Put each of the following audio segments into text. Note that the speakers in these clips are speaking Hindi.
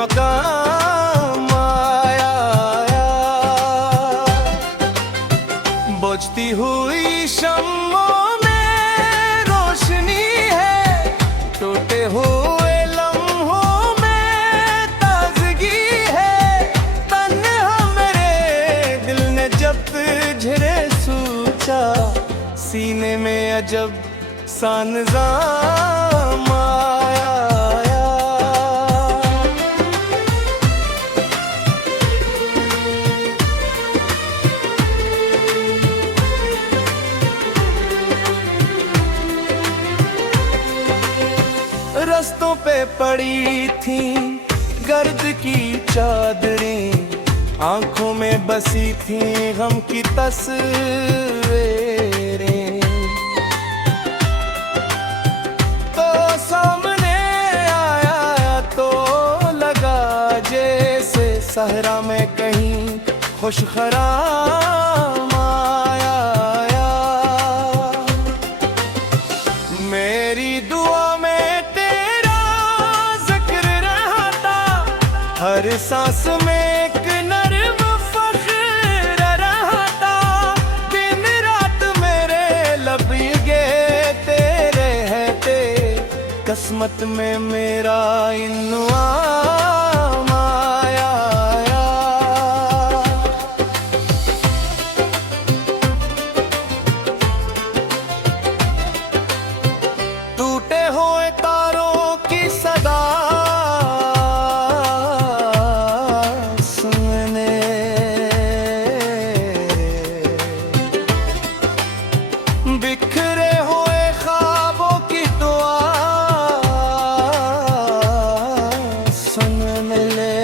मकाम आया। बुझती हुई शम्मों में रोशनी है, टूटे हुए लम्हों में ताजगी है। तन्हा मेरे दिल ने जब झिरे सूचा, सीने में अजब सा निज़ाम आया। रस्तों पे पड़ी थी गर्द की चादरें, आंखों में बसी थी गम की तस्वीरें। तो सामने आया तो लगा जैसे सहरा में कहीं खुश खराम आया। मेरी दुआ में हर सांस में एक नर्म फख्र रहता। दिन रात मेरे लब ये तेरे रहते, किस्मत में मेरा इन्वाम आया। टूटे हुए तारों की सदा बिखरे हुए ख्वाबों की दुआ सुन मिले।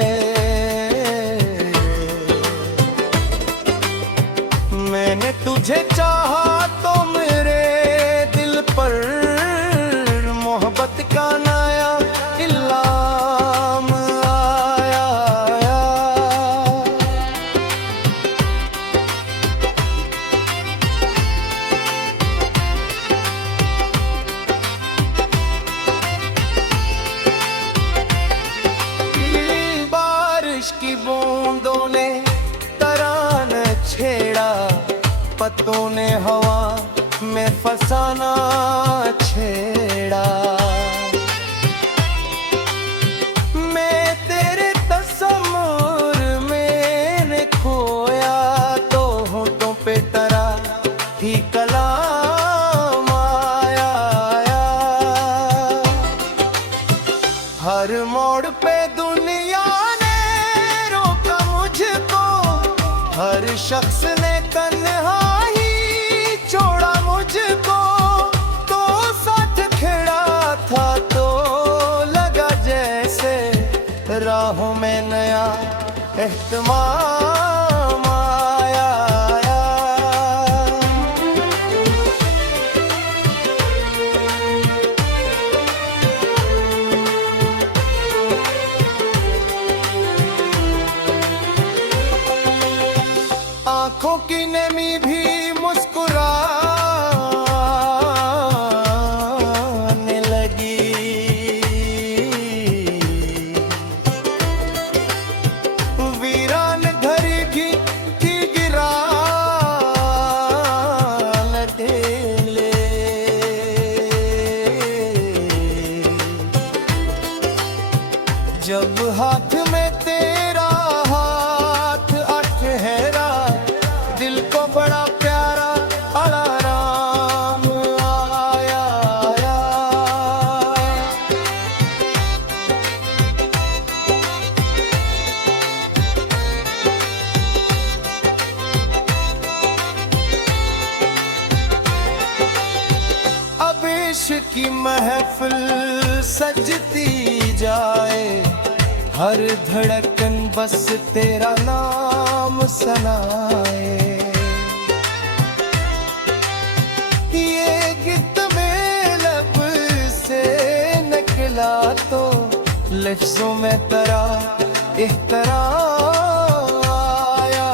मैंने तुझे चाहा तो मेरे दिल पर मोहब्बत का नया इल्हाम आया। की बूंदों ने तराना छेड़ा, पत्तों ने हवा में फसाना छेड़ा। मैं तेरे तस्वीर में खोया तो होठों पे तरा ही कलाम आया। हर मोड़ पे दुनिया हर शख्स ने तन्हाई छोड़ा मुझको। तो साथ खड़ा था तो लगा जैसे राहों में नया एहतमाम आया। आँखों की नमी भी मुस्कुराने लगी। वीरान घर की गिरान ढेले। जब हाथ में तेरा हाथ अठहरा, दिल को बड़ा प्यारा आराम आया। अब इश्क की महफिल सजती जाए, हर धड़कन बस तेरा नाम सनाए। ये गीत में लब से निकला तो लफ्जों में तेरा एहतराम आया।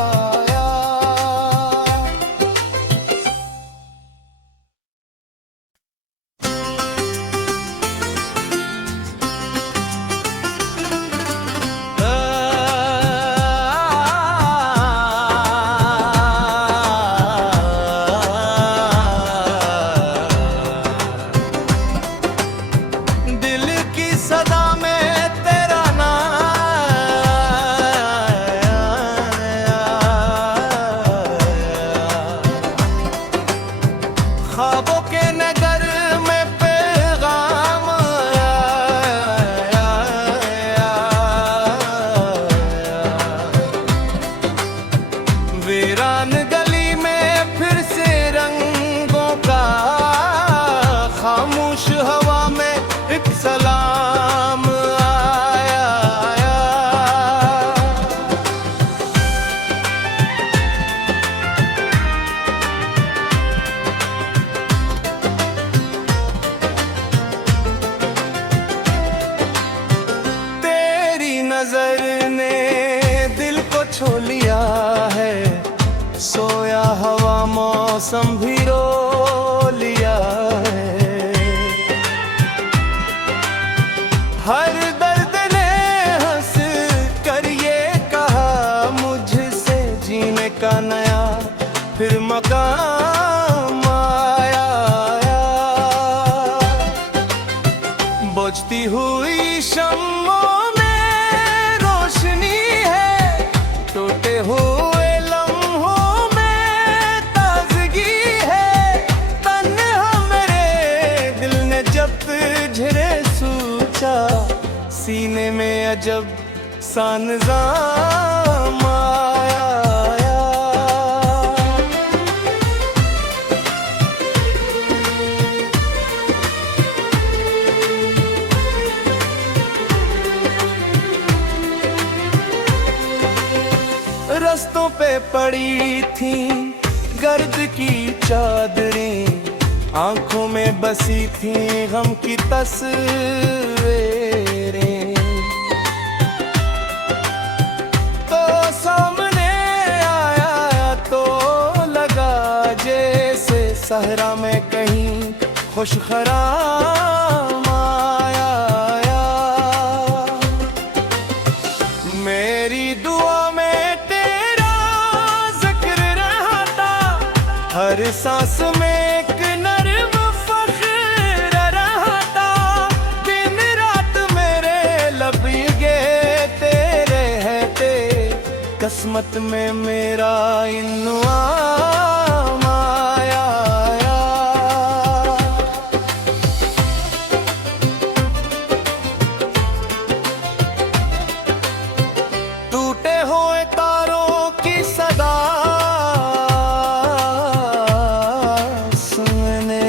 वीरान गली में फिर से रंगों का खामोश हवा में एक सलाम आया, आया। तेरी नजर ने दिल को छू लिया है, सोया हवा मौसम भी रो लिया है। हर दर्द ने हंस कर ये कहा मुझसे जीने का नया फिर मकाम आया, आया। बुझती हुई शम्मों में रोशनी है, टूटे हुए लम्हों में ताजगी है। तन्हा मेरे दिल ने जब तुझे सोचा, सीने में अजब सा निज़ाम आया, आया। रस्तों पे पड़ी थी गर्द की चादरें, आंखों में बसी थी गम की तस्वीरें। तो सामने आया तो लगा जैसे सहरा में कहीं खुश खराम आया, आया। मेरी दुआ में तेरा जिक्र रहता, हर सांस में एक नर्म फख्र रहता। दिन रात मेरे लब ये तेरे रहते, किस्मत में मेरा इन्वाम आया, आया। टूटे हुए तारों की सदा सुनने,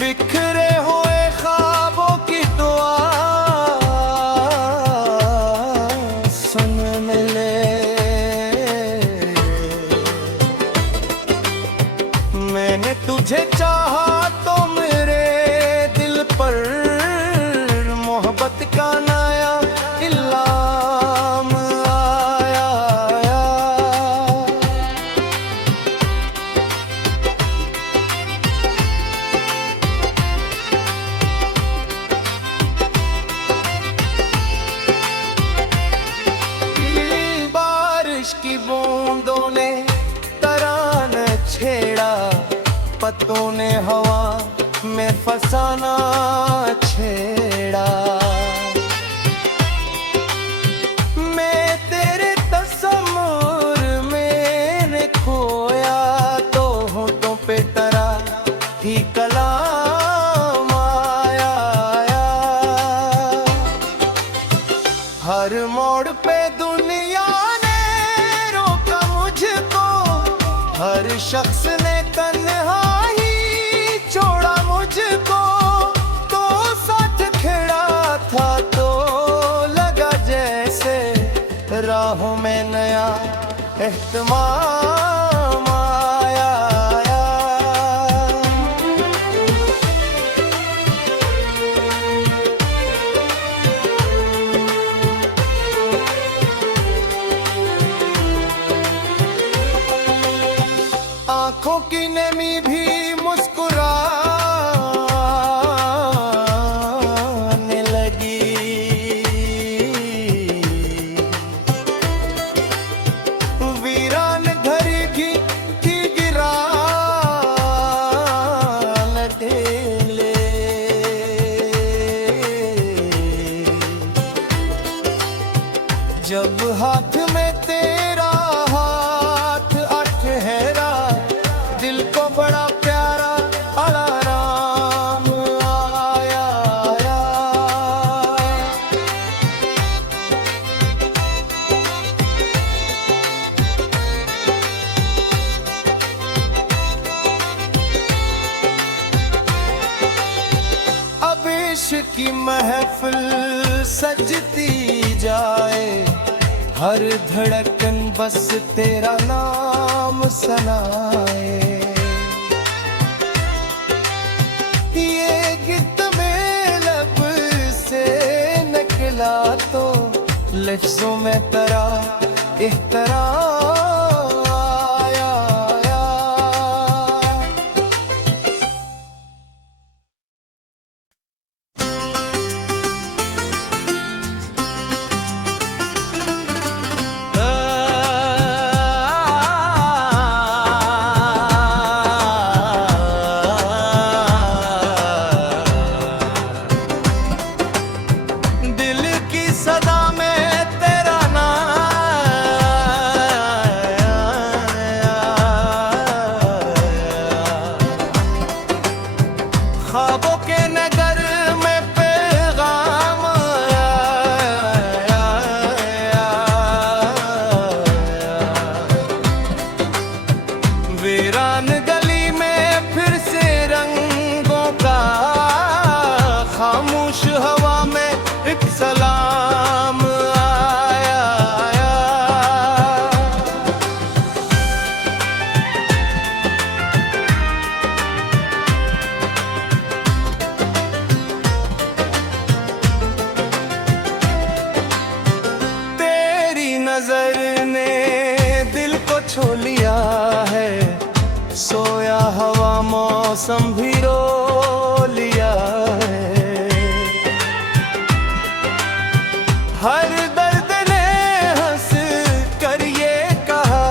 बिखरे हुए ख्वाबों की दुआ सुनने ले। मैंने तुझे चाहा तो मेरे दिल पर मोहब्बत का नया इल्हाम आया, आया। बारिश की बूंदों ने तराना छेड़ा, पत्तों ने हवा में फसाना छेड़ा। मैं तेरे तस्वीर में खोया तो होठों पे तरा ही कलाम आया, आया। हर मोड़ पे दुनिया ने रोका मुझको, हर शख्स ने तन्हाई छोड़ा मुझको। तो साथ खड़ा था तो लगा जैसे राहों में नया एहतमाम आया, आया। आंखों की नमी भी मुस्कुराने लगी, वीरान घर की गिरा ढेले। जब हाथ में तेरा हाथ अठहरा, दिल को बड़ा प्यारा अलाराम आया, आया। महफिल सजती जाए, हर धड़कन बस तेरा नाम सनाए। ये गीत में लब से निकला तो लफ्जों में तेरा एहतराम आया। दिल की सदा में तेरा ख्वाबों के नगर में पैगाम वीरान गली में फिर से रंगों का खामोश हवा में एक सलाम आया। तेरी नजर ने दिल को छू लिया है, सोया हवा मौसम भी रो लिया है। हर दर्द ने हंस कर ये कहा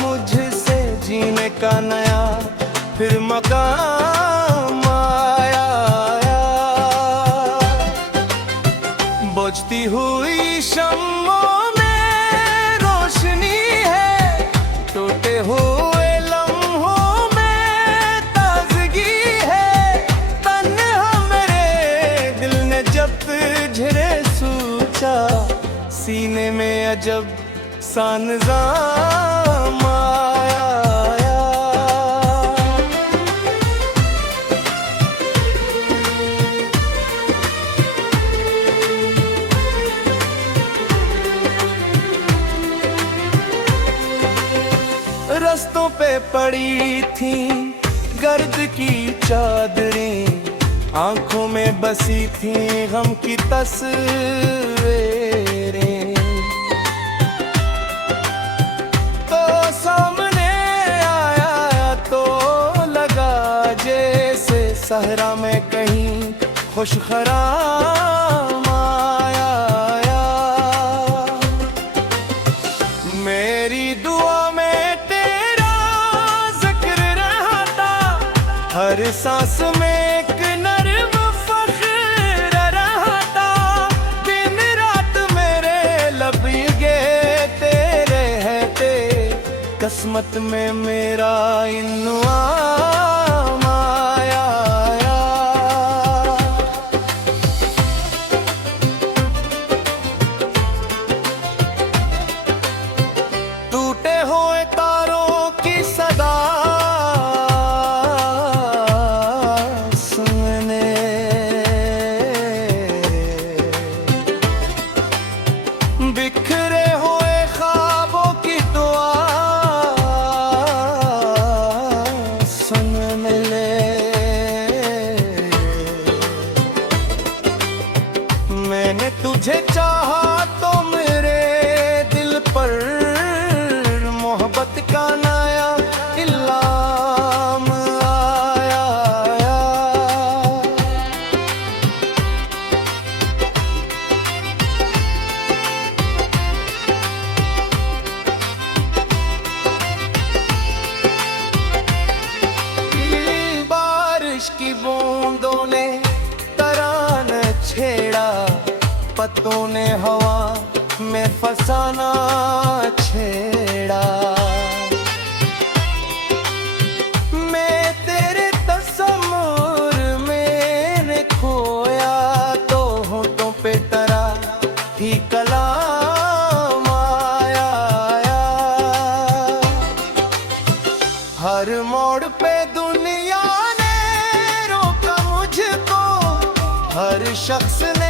मुझसे जीने का नया फिर मकाम आया। बुझती हुई शम्मों में रोशनी है, टूटे हुए लम्हों में ताजगी है। तन्हा मेरे दिल ने जब तुझे सोचा, सीने में अजब सा निज़ाम आया। रस्तों पे पड़ी थी गर्द की चादरें, आंखों में बसी थी गम की तस्वीरें। तो सामने आया तो लगा जैसे सहरा में कहीं खुश खराम आया। मेरी दुआ में तेरा जिक्र रहता, हर सांस में एक नर्म फख्र रहता। दिन रात मेरे लब ये तेरे रहते, किस्मत में मेरा इन्वाम आया। टूटे हुए तारों की सदा सुनने, बिखरे हुए ख्वाबों की दुआ सुनने ले। मैंने तुझे चाहा तो मेरे दिल पर मोहब्बत का नया इल्हाम आया। बारिश की बूंदों ने तराना छेड़ा, पत्तों ने हवा में फसाना छेड़ा। मैं तेरे तस्वीर में खोया तो होठों पे तेरा ही कलाम आया। हर मोड़ पे दुनिया ने रोका मुझको, हर शख्स ने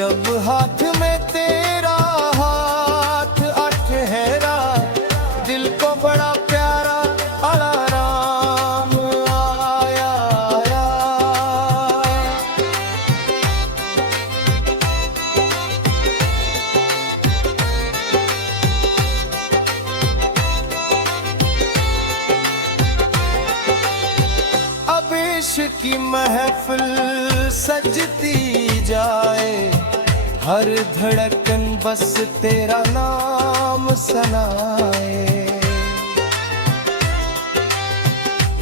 जब हाथ में तेरा हाथ अठहरा, दिल को बड़ा प्यारा अलाराम आया। अब इश्क की महफिल सजती जाए, हर धड़कन बस तेरा नाम सनाए।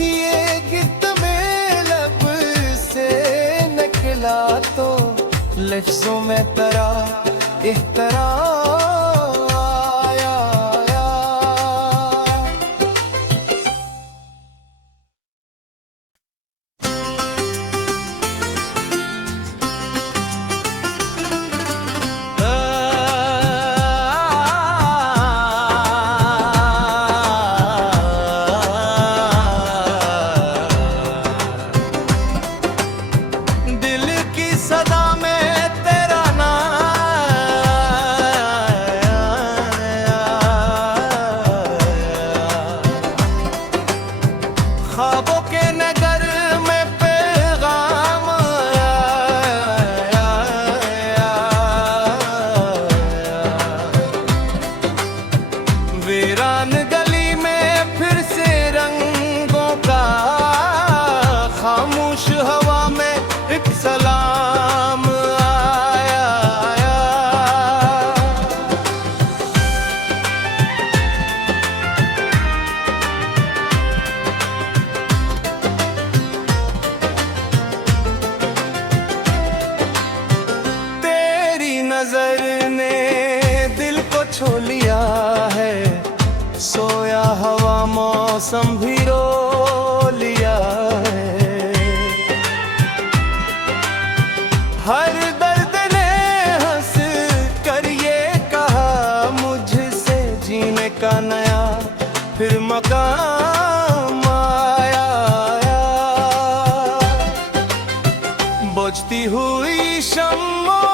ये गीत में लब से निकला तो लफ्जों में तेरा एहतराम आया। ख्वाबों के नगर में पैगाम आया। वीरान गली में फिर से रंगों का, खामोश हवा में एक सलाम आया। नजर ने दिल को छू लिया है, सोया हवा मौसम भी रो लिया है। हर दर्द ने हंस कर ये कहा मुझसे, जीने का नया फिर मकाम आया। बुझती हुई शम्मों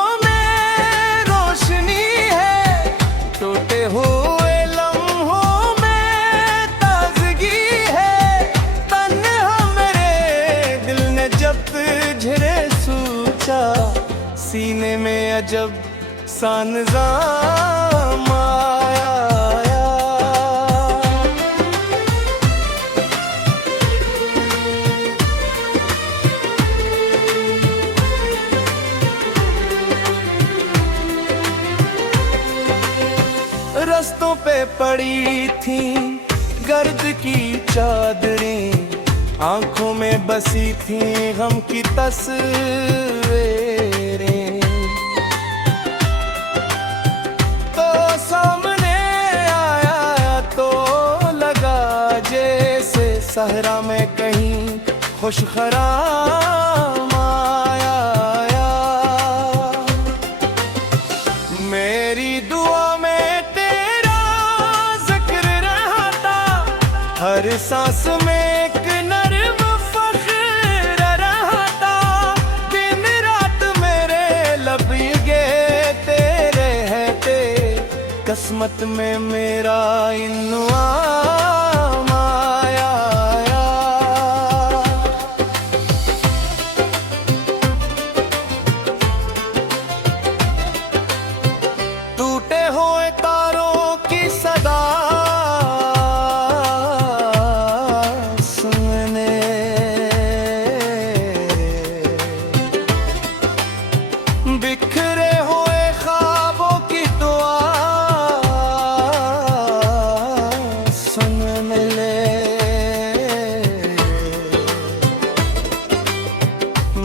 टूटे हुए लम्हों में ताज़गी है। तन्हा मेरे दिल ने जब तुझे सोचा, सीने में अजब सा निज़ाम आया। रस्तों पे पड़ी थी गर्द की चादरें, आंखों में बसी थी गम की तस्वीरें। तो सामने आया तो लगा जैसे सहरा में कहीं खुश खराम आया। मेरी दुआ में हर सांस में एक नर्म फख्र रहता। दिन रात मेरे लब ये तेरे रहते, किस्मत में मेरा इन्वाम आया। टूटे हुए तारों की सदा बिखरे हुए ख्वाबों की दुआ सुन मिले।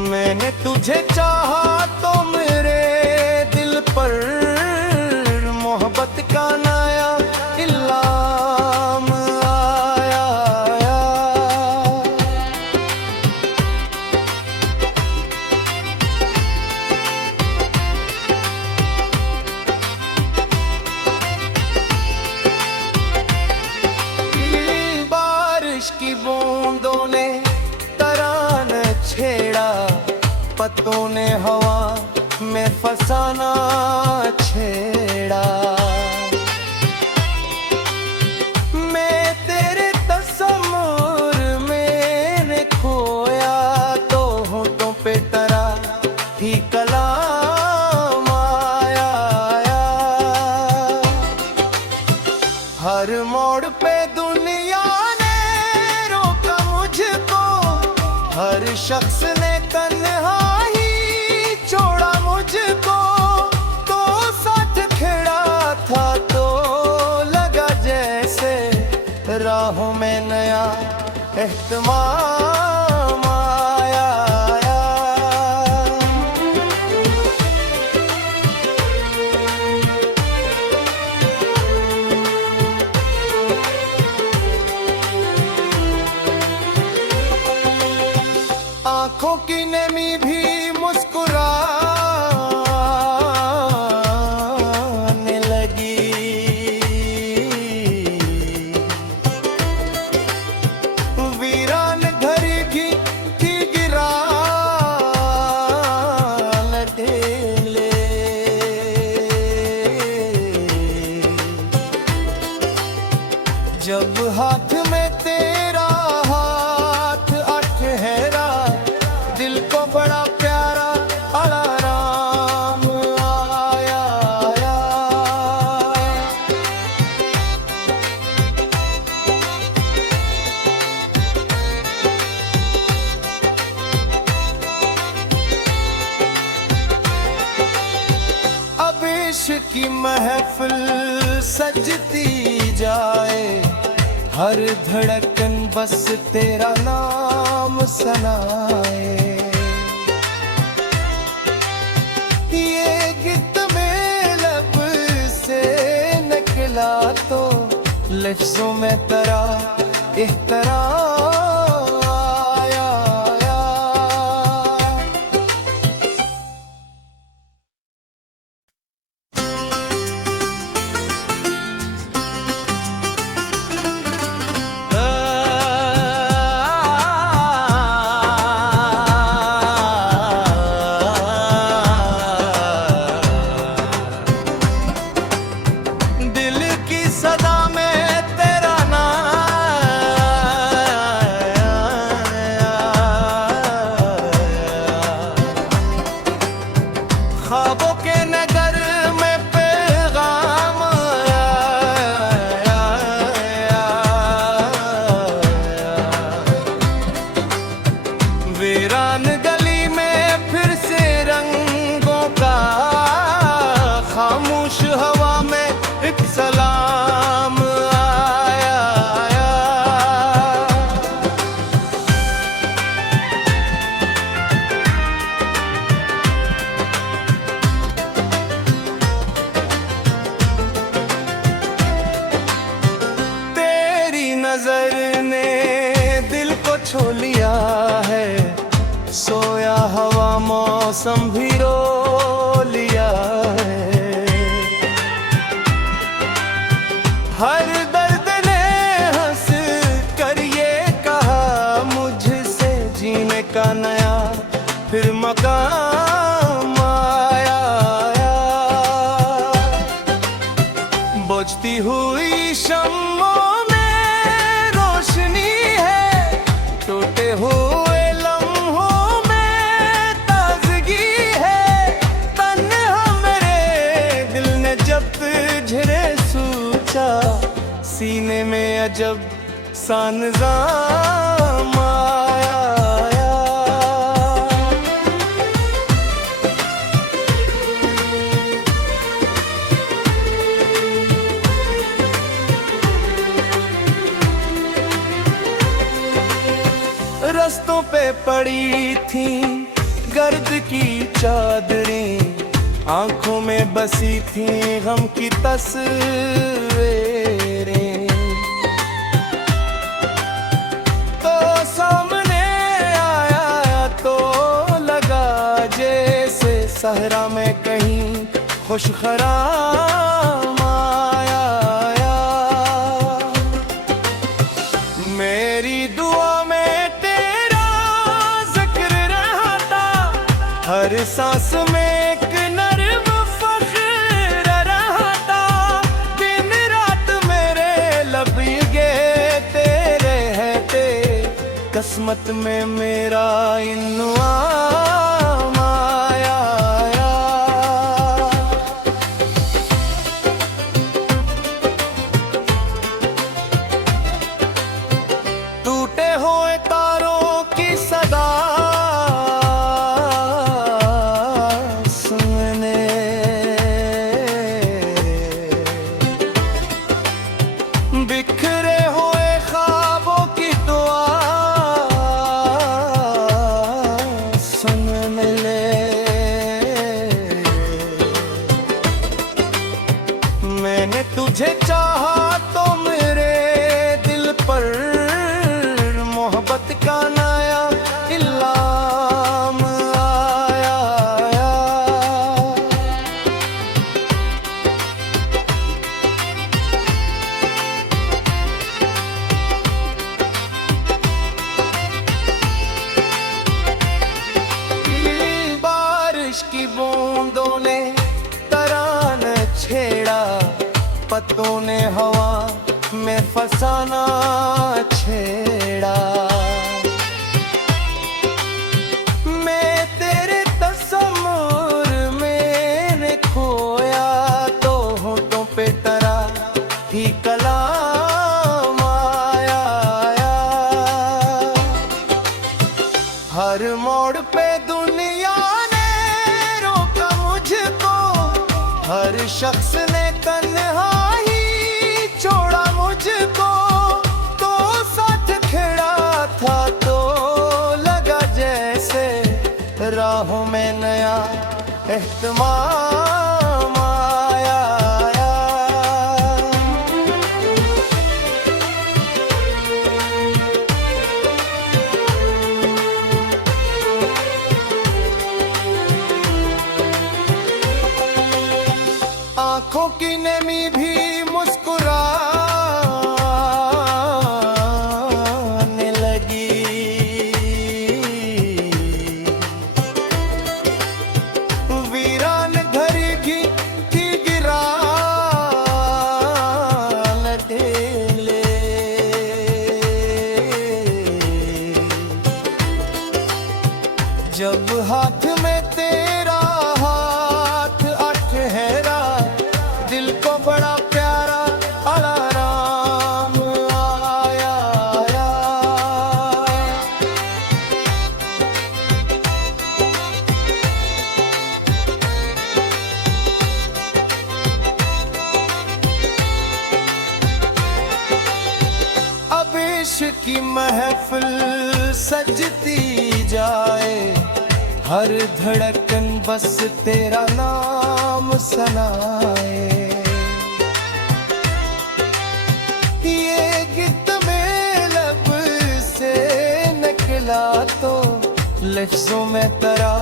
मैंने तुझे चाहा तो मेरे दिल पर मोहब्बत का नया इल्हाम आया। की बूंदों ने तराना छेड़ा, पत्तों ने हवा में फसाना छेड़ा। मैं तेरे तस्वीर में खोया तो होठों पे तरा ही कलाम आया। हर मोड़ पे दुनिया ने रोका मुझको, हर शख्स ने तन्हाई छोड़ा मुझको। तो साथ खड़ा था तो लगा जैसे राहों में नया एहतमाम आया। आंखों की नमी भी मुस्कुराने लगी। वीरान घर की गिरान ढेले। जब हाथ में तेरा हाथ अठहरा, दिल को बड़ा प्यारा अलाराम आया। अब इश्क की महफिल सजती जाए, हर धड़कन बस तेरा नाम सनाए। ये गीत में लब से निकला तो लफ्जों में तेरा एहतराम आया। दिल की सदा में तेरा नाम, ख्वाबों के नगर में पैगाम आया। वीरान गली में फिर से रंगों का, खामोश हवा में एक सलाम आया। तेरी नजर ने दिल को छू लिया है, सोया हवा मौसम भी रो लिया है। हर दर्द ने हंस कर ये कहा मुझसे, जीने का नया फिर मकाम आया। बुझती हुई शम्मों में रोशनी है, टूटे हुए लम्हों में ताजगी है। तन्हा मेरे दिल ने जब झिरे सूचा, सीने में अजब सा निज़ाम आया। रस्तों पे पड़ी थी गर्द की चादरें, आंखों में बसी थी गम की तस्वीरें। तो सामने आया तो लगा जैसे सहरा में कहीं खुश खराम आया। मेरी दुआ में तेरा जिक्र रहता, हर सांस में एक किस्मत में मेरा इन्वाम आया। टूटे हुए तारों की सदा सुनने, बिखरे हुए ख्वाबों की दुआ सुन ले। मैंने तुझे चाहा तो मेरे दिल पर मोहब्बत का नया इल्हाम आया। बारिश की बूंदों ने तराना छेड़ा, पत्तों ने हवा में फसाना छेड़ा। मैं तेरे तस्वीर में खोया तो होठों पे तरा ही कलाम आया। हर मोड़ पे दुनिया ने रोका मुझको, हर शख्स ने तन्हाई छोड़ा मुझको। तो साथ खड़ा था तो लगा जैसे राहों में नया एहतमाम आया। आंखों की नमी भी मुस्कुराने लगी, वीरान घर की थी गिरान ढेले। जब हाथ में तेरा हाथ अठहरा, दिल को बड़ा प्यारा अलाराम आया। अब इश्क की महफिल सजती जाए, हर धड़कन बस तेरा नाम सनाए। ये गीत में लब से निकला तो लफ्जों में तेरा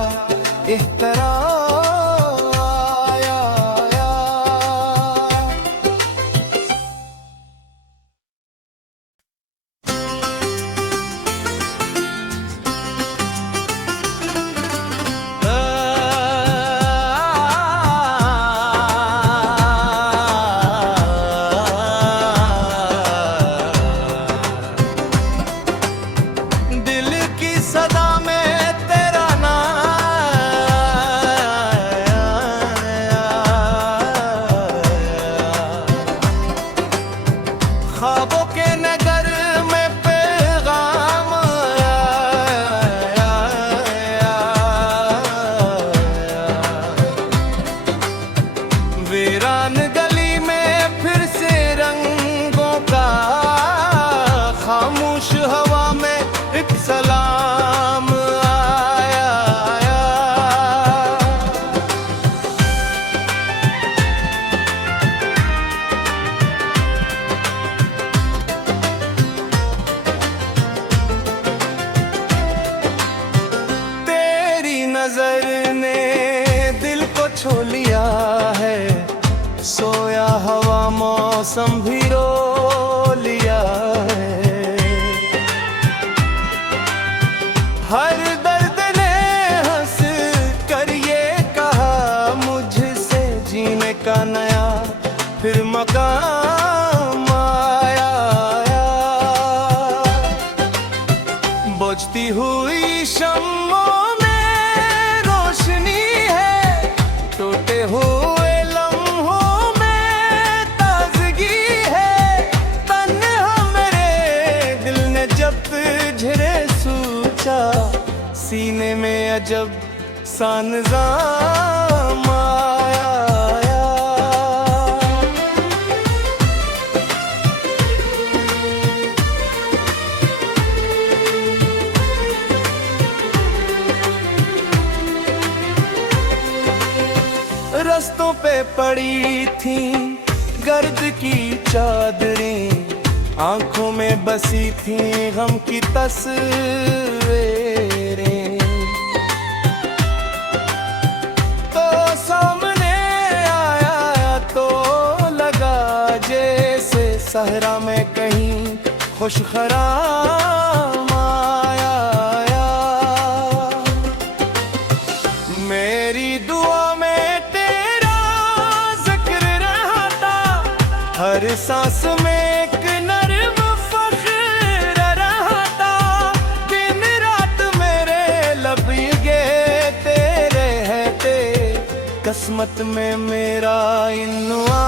एहतराम आया। दिल की सदा में तेरा नाम, ख्वाबों के नगर में पैगाम आया। वीरान गली में फिर से रंगों का, खामोश हवा में एक सलाम आया। तेरी नजर ने दिल को छू लिया है, सोया हवा मौसम भी रो लिया है। हर दर्द ने हंस कर ये कहा मुझसे, जीने का नया फिर मकाम आया। बुझती हुई शम्मों में रोशनी है, टूटे हुए लम्हों में ताजगी है। तन्हा मेरे दिल ने जब तुझे सोचा, सीने में अजब सा निज़ाम आया। रस्तों पे पड़ी थी गर्द की चादरें, आंखों में बसी थी गम की तस्वीरें। तो सामने आया तो लगा जैसे सहरा में कहीं खुश खराम आया। मेरी दुआ में हर सांस में एक नर्म फख्र रहता। दिन रात मेरे लब ये तेरे रहते, किस्मत में मेरा इन्वा